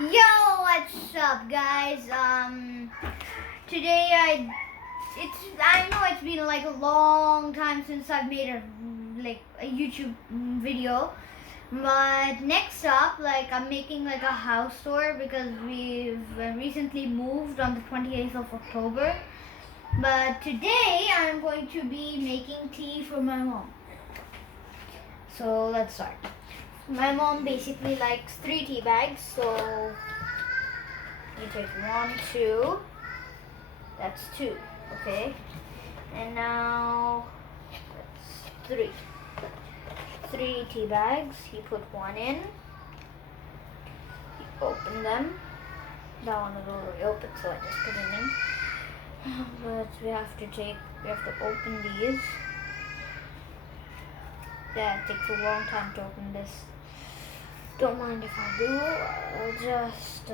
Yo, what's up, guys? Today I know it's been like a long time since I've made a YouTube video, but next up, like I'm making like a house tour because we've recently moved on the 28th of October. But today I'm going to be making tea for my mom. So let's start. My mom basically likes 3 tea bags, so you take 1, 2. That's 2, okay? And now that's 3. 3 tea bags. You put 1 in. You open them. That one is already open, so I just put it in. But we have to open these. That takes a long time to open this. Don't mind if I do. I'll just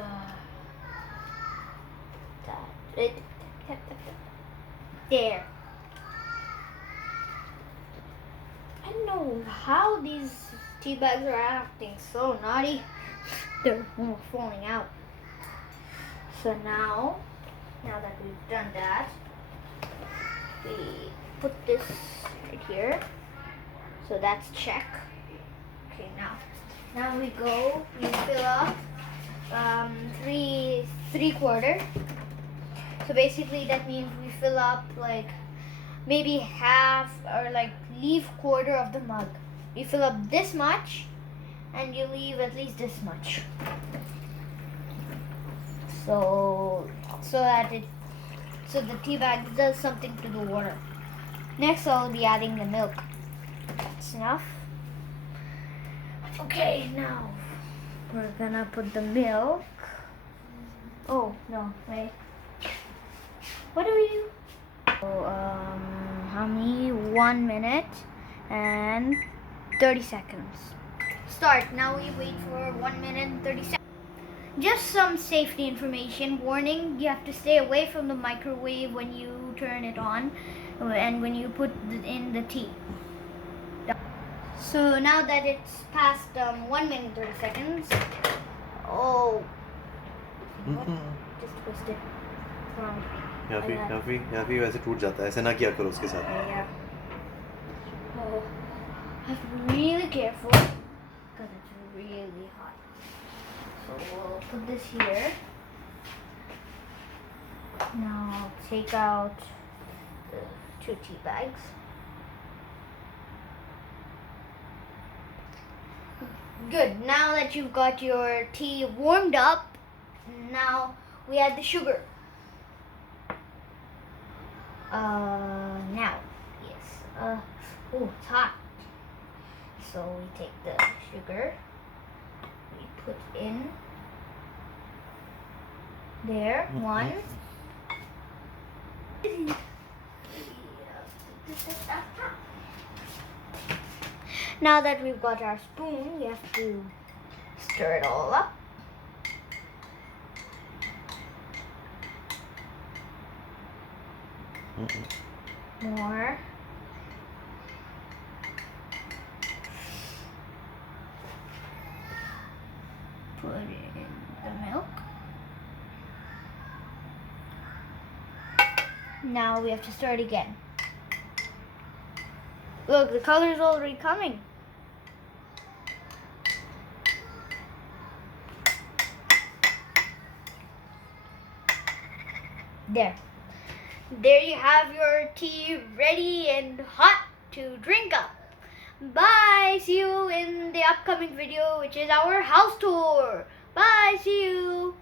there. I don't know how these tea bags are acting so naughty. They're almost falling out. So now that we've done that, we put this right here. So that's check. Okay, now we fill up 3/4. So basically that means we fill up like maybe half or like leave quarter of the mug. You fill up this much and you leave at least this much. So the tea bag does something to the water. Next I'll be adding the milk. That's enough. Okay, now we're gonna put the milk. Oh no, wait. What do we do? So, how many? 1 minute and 30 seconds. Start. Now we wait for 1 minute and 30 seconds. Just some safety information. Warning, you have to stay away from the microwave when you turn it on and when you put in the tea. So now that it's past 1 minute and 30 seconds. Oh. Just twist it. या फिर वैसे टूट जाता है, ऐसे ना किया करो उसके साथ. Yeah. Oh, I have to be really careful because it's really hot. So we'll put this here. Now take out the 2 tea bags. Good. Now that you've got your tea warmed up, now we add the sugar. Now, yes. Oh, it's hot. So we take the sugar, we put in there, 1. Now that we've got our spoon, we have to stir it all up. More. Put in the milk. Now we have to stir it again. Look, the color is already coming. There you have your tea ready and hot to drink up. Bye. See you in the upcoming video, which is our house tour. Bye. See you.